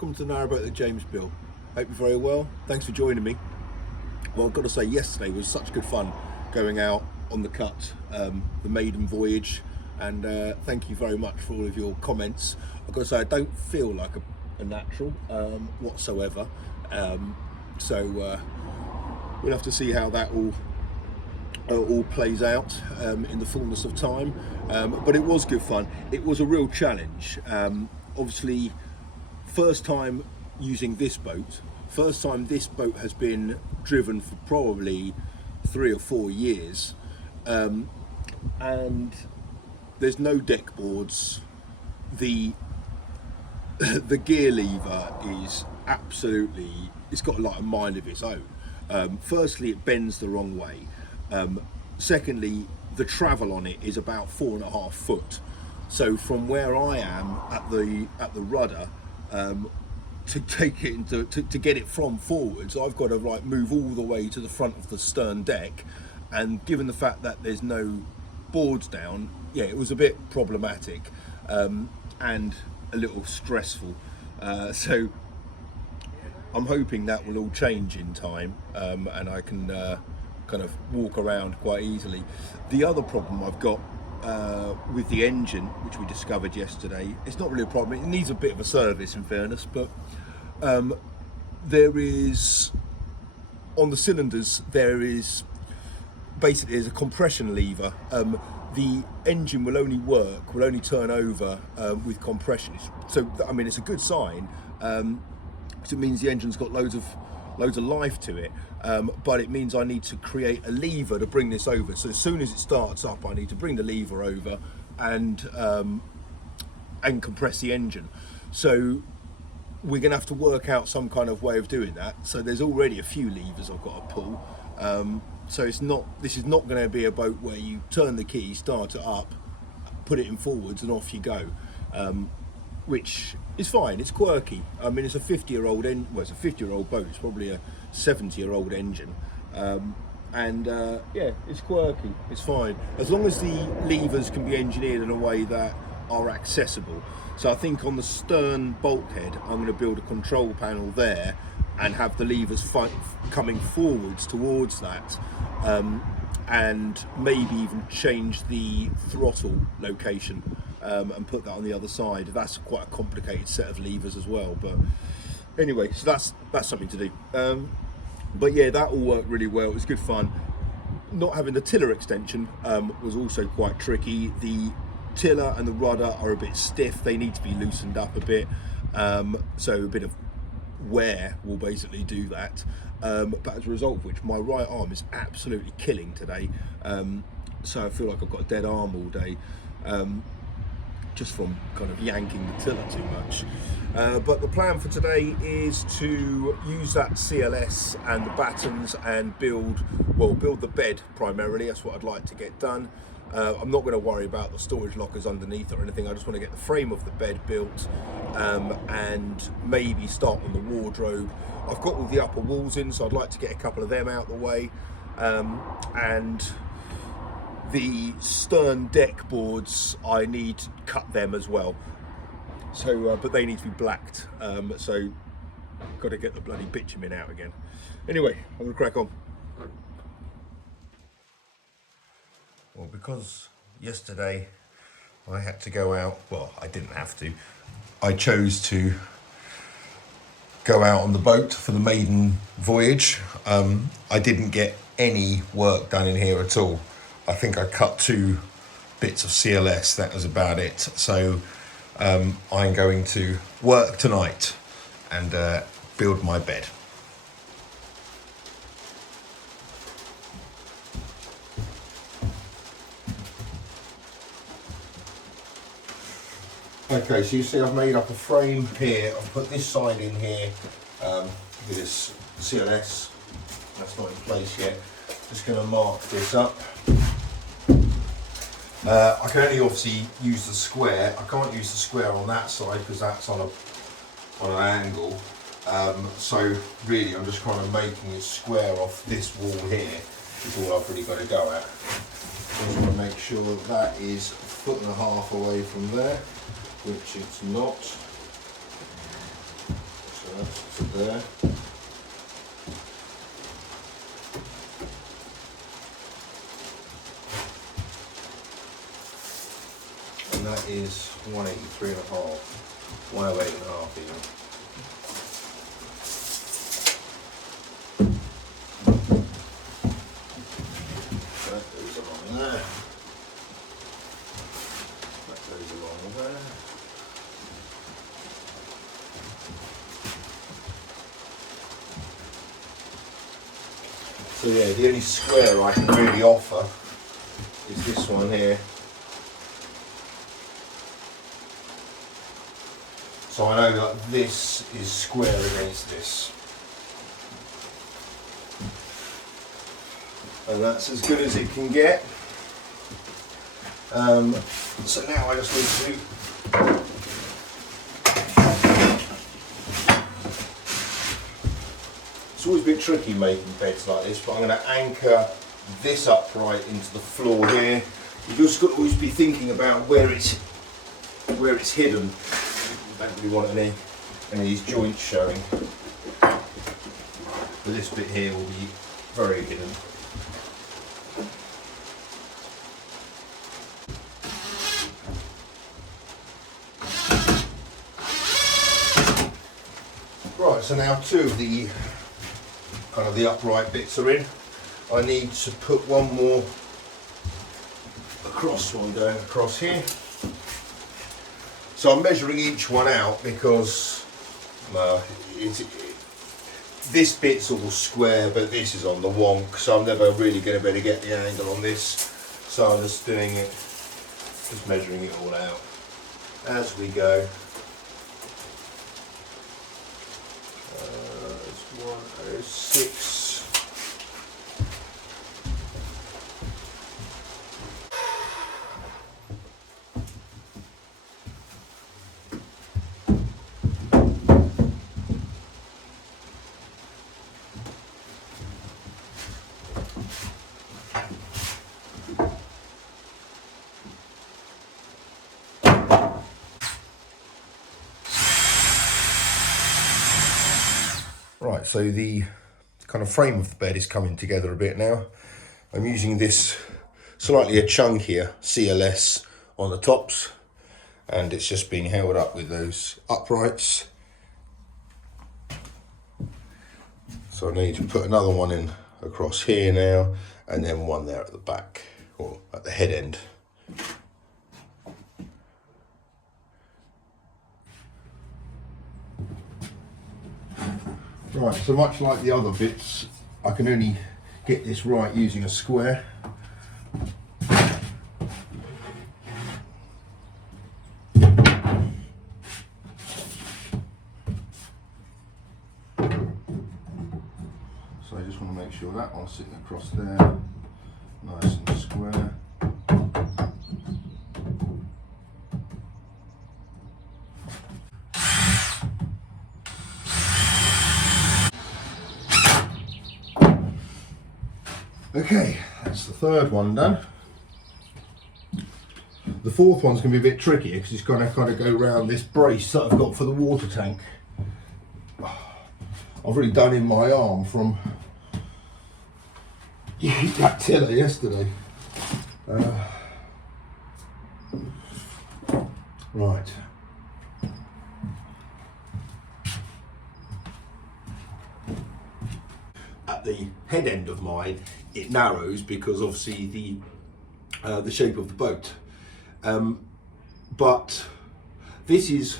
welcome to Narrowboat the James Bill. Hope you're very well. Thanks for joining me. Well, I've got to say, yesterday was such good fun going out on the cut, the maiden voyage, and thank you very much for all of your comments. I've got to say, I don't feel like a natural whatsoever, so we'll have to see how that all plays out in the fullness of time, but it was good fun. It was a real challenge. Obviously, first time using this boat. First time this boat has been driven for probably 3 or 4 years, and there's no deck boards. The gear lever is absolutely, it's got like a mind of its own. Firstly, it bends the wrong way. Secondly, the travel on it is about 4.5 foot. So from where I am at the rudder, to take it into to get it from forwards, I've got to like move all the way to the front of the stern deck, and given the fact that there's no boards down, yeah, it was a bit problematic and a little stressful. So I'm hoping that will all change in time, and I can kind of walk around quite easily. The other problem I've got with the engine, which we discovered yesterday, it's not really a problem. It needs a bit of a service, in fairness, but there is, on the cylinders, there's a compression lever. The engine will only turn over with compression. So I mean, it's a good sign, because it means the engine's got loads of life to it, but it means I need to create a lever to bring this over. So as soon as it starts up, I need to bring the lever over and compress the engine. So we're gonna have to work out some kind of way of doing that. So there's already a few levers I've got to pull. So this is not going to be a boat where you turn the key, start it up, put it in forwards, and off you go. Which is fine. It's quirky. I mean, it's a 50-year-old it's a 50-year-old boat. It's probably a 70-year-old engine, yeah, it's quirky. It's fine as long as the levers can be engineered in a way that are accessible. So I think on the stern bulkhead, I'm going to build a control panel there and have the levers coming forwards towards that, and maybe even change the throttle location and put that on the other side. That's quite a complicated set of levers as well, but anyway, so that's something to do. But yeah, that all worked really well. It was good fun. Not having the tiller extension was also quite tricky. The tiller and the rudder are a bit stiff. They need to be loosened up a bit, so a bit of wear will basically do that, but as a result of which, my right arm is absolutely killing today, so I feel like I've got a dead arm all day, just from kind of yanking the tiller too much. But the plan for today is to use that CLS and the battens and build the bed primarily. That's what I'd like to get done. I'm not going to worry about the storage lockers underneath or anything. I just want to get the frame of the bed built, and maybe start on the wardrobe. I've got all the upper walls in, so I'd like to get a couple of them out the way, and the stern deck boards, I need to cut them as well. So, but they need to be blacked, so got to get the bloody bitumen out again. Anyway, I'm going to crack on. Well, because yesterday I had to go out, well, I didn't have to, I chose to go out on the boat for the maiden voyage. I didn't get any work done in here at all. I think I cut 2 bits of CLS, that was about it. So I'm going to work tonight and build my bed. Okay, so you see I've made up a frame here. I've put this side in here with this CLS. That's not in place yet. Just going to mark this up. I can only obviously use the square. I can't use the square on that side because that's on an angle. So really I'm just kind of making it square off this wall here is all I've really got to go at. So I just want to make sure that is 1.5 foot away from there, which it's not. That's it there. And that is 183.5, 108.5 even. That goes along there. That goes along there. So yeah, the only square I can really offer is this one here. So I know that this is square against this. And that's as good as it can get. So now I just need to it's always a bit tricky making beds like this, but I'm going to anchor this upright into the floor here. You've just got to always be thinking about where it's hidden. You don't really want any of these joints showing. But this bit here will be very hidden. Right, so now two of the kind of the upright bits are in. I need to put one more across, one going across here. So I'm measuring each one out because this bit's all square, but this is on the wonk, so I'm never really going to be able to get the angle on this. So I'm just doing it, just measuring it all out as we go. It's 106. Right, so the kind of frame of the bed is coming together a bit now. I'm using this slightly a chunkier CLS on the tops, and it's just being held up with those uprights. So I need to put another one in across here now, and then one there at the back, or at the head end. Right, so much like the other bits, I can only get this right using a square. So I just want to make sure that one's sitting across there, nice and square. Okay, that's the third one done. The fourth one's going to be a bit trickier because it's going to kind of go around this brace that I've got for the water tank. I've really done in my arm from that tiller yesterday. Right. At the head end of mine, it narrows because obviously the shape of the boat. But this is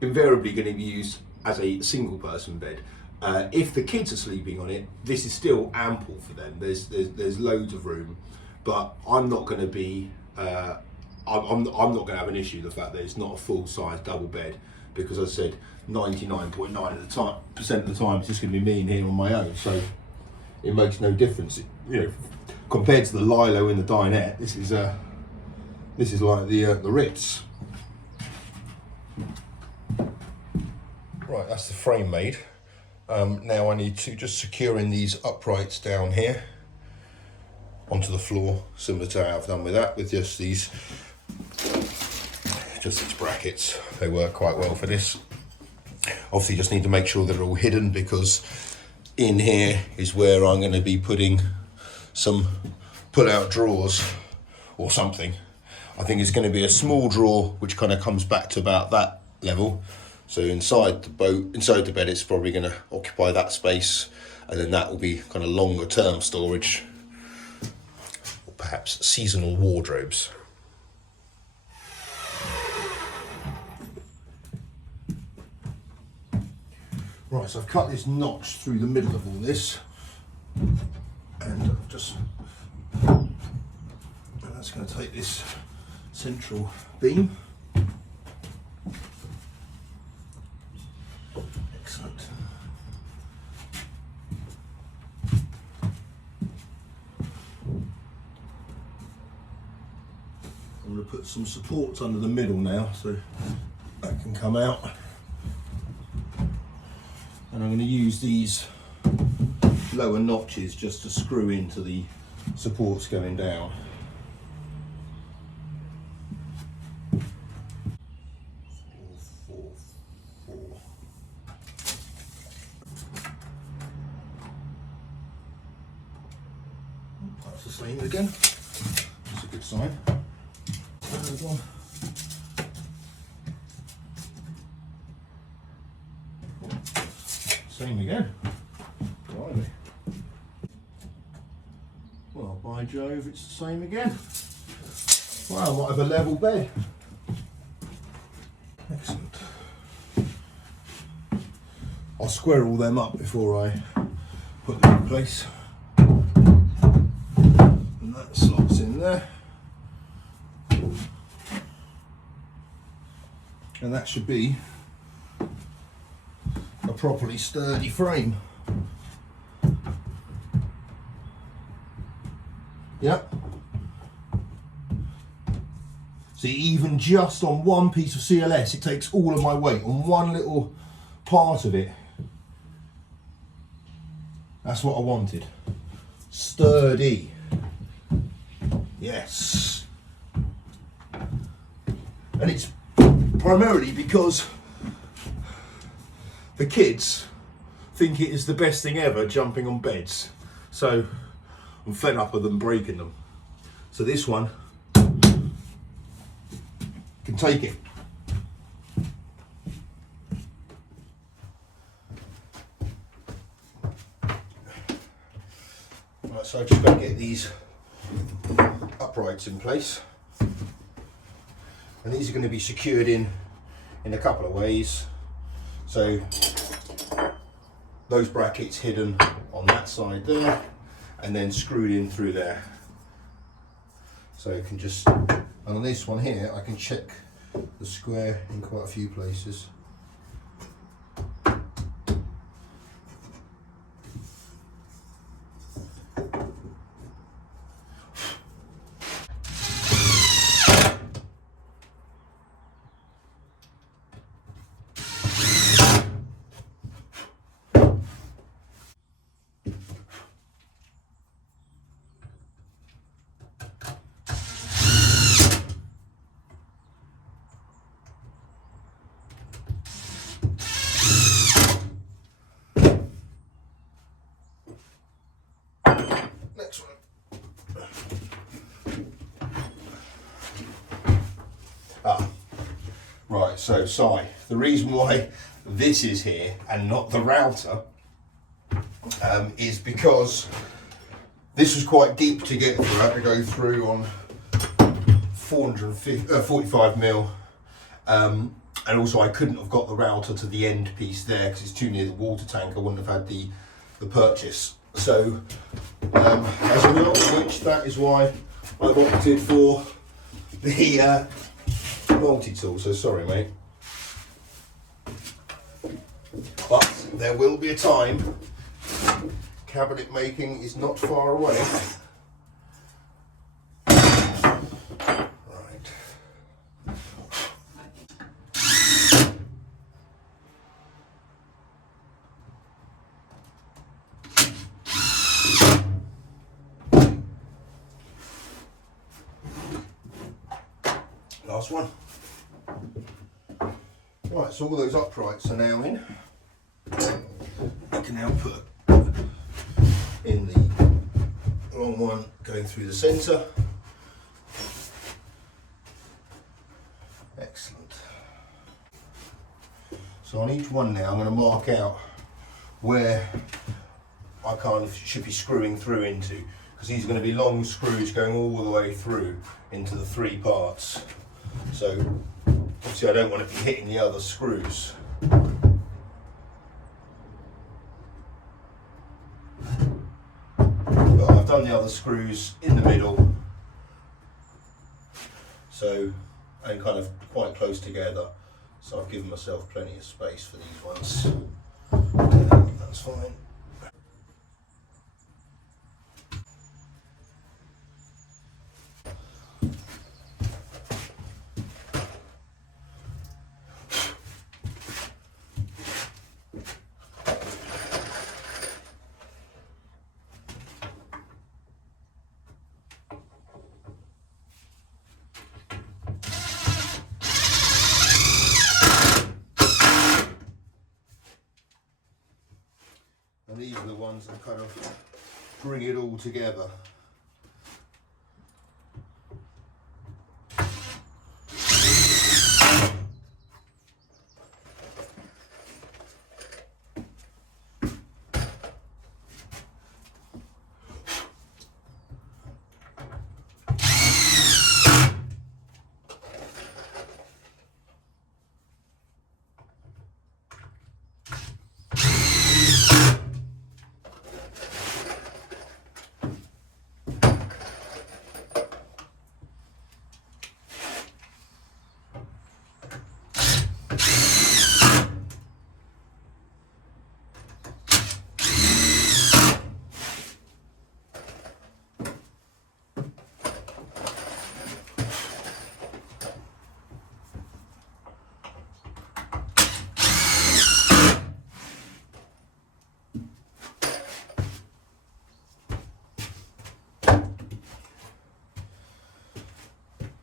invariably going to be used as a single person bed. If the kids are sleeping on it, this is still ample for them. There's loads of room, but I'm not going to be I'm not going to have an issue with the fact that it's not a full size double bed, because as I said, 99.9% of the time it's just going to be me in here on my own, so it makes no difference. Compared to the Lilo in the dinette, this is like the Ritz. Right, that's the frame made. Now I need to just secure in these uprights down here onto the floor, similar to how I've done with that, with just these brackets. They work quite well for this. Obviously just need to make sure they're all hidden, because in here is where I'm going to be putting some pull-out drawers or something. I think it's going to be a small drawer which kind of comes back to about that level. So inside the bed, it's probably going to occupy that space, and then that will be kind of longer term storage, or perhaps seasonal wardrobes. Right, so I've cut this notch through the middle of all this, and that's going to take this central beam. Excellent. I'm going to put some supports under the middle now, so that can come out. And I'm going to use these lower notches just to screw into the supports going down. Four. That's the same again. That's a good sign. Third one. Same again. Blimey. Well, by Jove, it's the same again. Well, I might have a level bed. Excellent. I'll square all them up before I put them in place. And that slots in there. And that should be a properly sturdy frame. Yep. See, even just on one piece of CLS, it takes all of my weight on one little part of it. That's what I wanted. Sturdy. Yes. And it's primarily because the kids think it is the best thing ever jumping on beds. So I'm fed up of them breaking them. So this one can take it. Right, so I've just got to get these uprights in place. And these are going to be secured in a couple of ways. So those brackets hidden on that side there, and then screwed in through there. So you can just, and on this one here, I can check the square in quite a few places. Next one. Right, so Si, the reason why this is here and not the router is because this was quite deep to get through. I had to go through on 45 mil, and also I couldn't have got the router to the end piece there because it's too near the water tank. I wouldn't have had the purchase. So as a result of which, that is why I've opted for the multi-tool. So sorry, mate, but there will be a time. Cabinet making is not far away. Right. Last one. Right, so all those uprights are now in. I can now put in the long one going through the centre. Excellent. So on each one now I'm going to mark out where I kind of should be screwing through into, because these are going to be long screws going all the way through into the 3 parts. So obviously I don't want to be hitting the other screws. But I've done the other screws in the middle, so, and kind of quite close together, so I've given myself plenty of space for these ones. That's fine. And these are the ones that kind of bring it all together.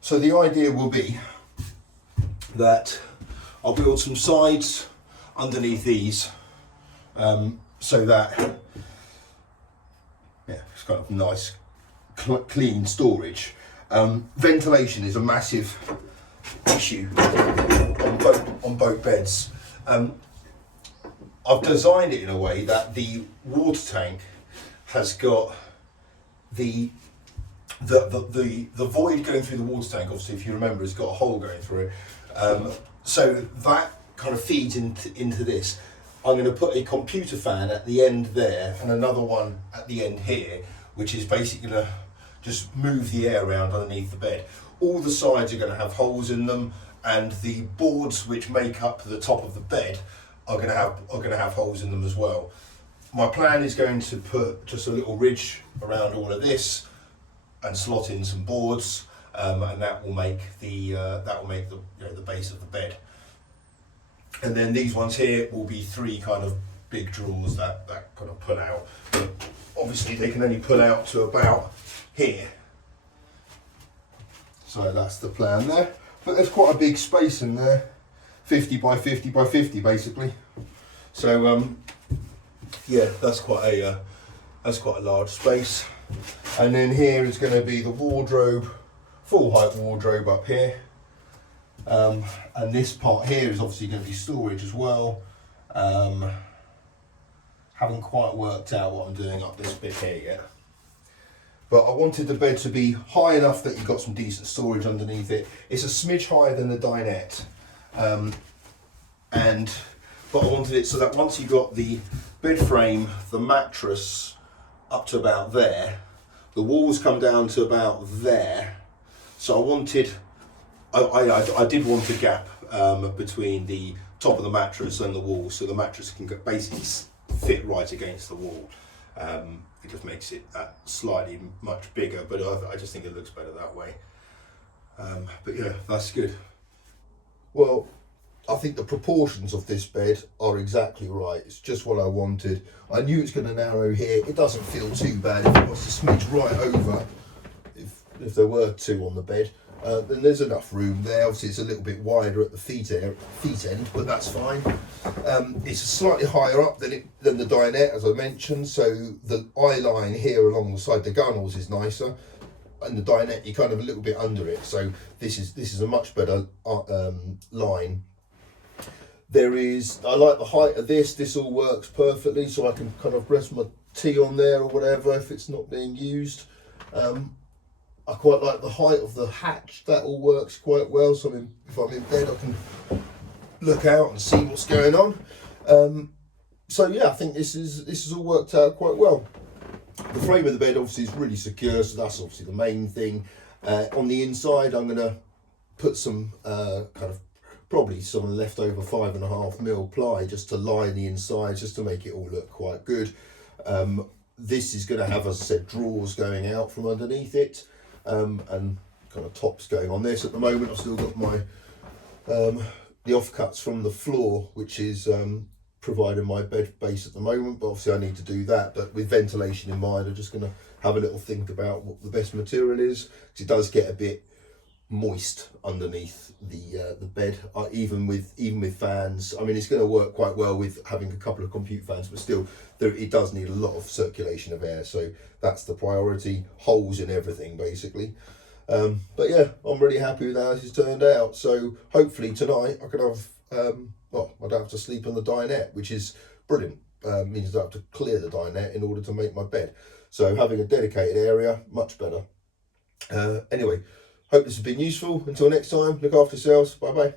So the idea will be that I'll build some sides underneath these, so that, yeah, it's kind of nice, clean storage. Ventilation is a massive issue on boat beds. I've designed it in a way that the water tank has got the void going through the water tank. Obviously, if you remember, it's got a hole going through it. So that kind of feeds into this. I'm going to put a computer fan at the end there and another one at the end here, which is basically going to just move the air around underneath the bed. All the sides are going to have holes in them, and the boards which make up the top of the bed are going to have holes in them as well. My plan is going to put just a little ridge around all of this and slot in some boards, and that will make the the base of the bed. And then these ones here will be 3 kind of big drawers that kind of pull out. But obviously they can only pull out to about here. So that's the plan there. But there's quite a big space in there, 50 by 50 by 50 basically. So yeah, that's quite a large space. And then here is going to be the wardrobe, full height wardrobe up here. And this part here is obviously going to be storage as well. Haven't quite worked out what I'm doing up this bit here yet. But I wanted the bed to be high enough that you've got some decent storage underneath it. It's a smidge higher than the dinette. But I wanted it so that once you've got the bed frame, the mattress up to about there, the walls come down to about there. So I wanted, I did want a gap between the top of the mattress and the wall, so the mattress can basically fit right against the wall. It just makes it slightly much bigger, but I just think it looks better that way. But yeah, that's good. Well, I think the proportions of this bed are exactly right. It's just what I wanted. I knew it's going to narrow here. It doesn't feel too bad if it was a smidge right over, if there were 2 on the bed. Then there's enough room there. Obviously, it's a little bit wider at the feet end, but that's fine. It's slightly higher up than the dinette, as I mentioned. So the eye line here along the side, the gunnels is nicer, and the dinette you're kind of a little bit under it. So this is a much better line. I like the height of this. This all works perfectly, so I can kind of rest my tea on there or whatever if it's not being used. I quite like the height of the hatch. That all works quite well. So if I'm in bed, I can look out and see what's going on. So yeah, I think this has all worked out quite well. The frame of the bed obviously is really secure, so that's obviously the main thing. On the inside, I'm going to put some probably some leftover 5.5mm ply just to line the inside, just to make it all look quite good. This is going to have, as I said, drawers going out from underneath it, and kind of tops going on this. At the moment, I've still got my the offcuts from the floor, which is providing my bed base at the moment, but obviously I need to do that. But with ventilation in mind, I'm just going to have a little think about what the best material is, because it does get a bit moist underneath the bed, even with fans. I mean, it's going to work quite well with having a couple of compute fans, but still it does need a lot of circulation of air, so that's the priority. Holes in everything basically. But yeah, I'm really happy with how this has turned out. So hopefully tonight I can have I don't have to sleep on the dinette, which is brilliant. Means I don't have to clear the dinette in order to make my bed, so having a dedicated area, much better. Anyway, hope this has been useful. Until next time, look after yourselves. Bye bye.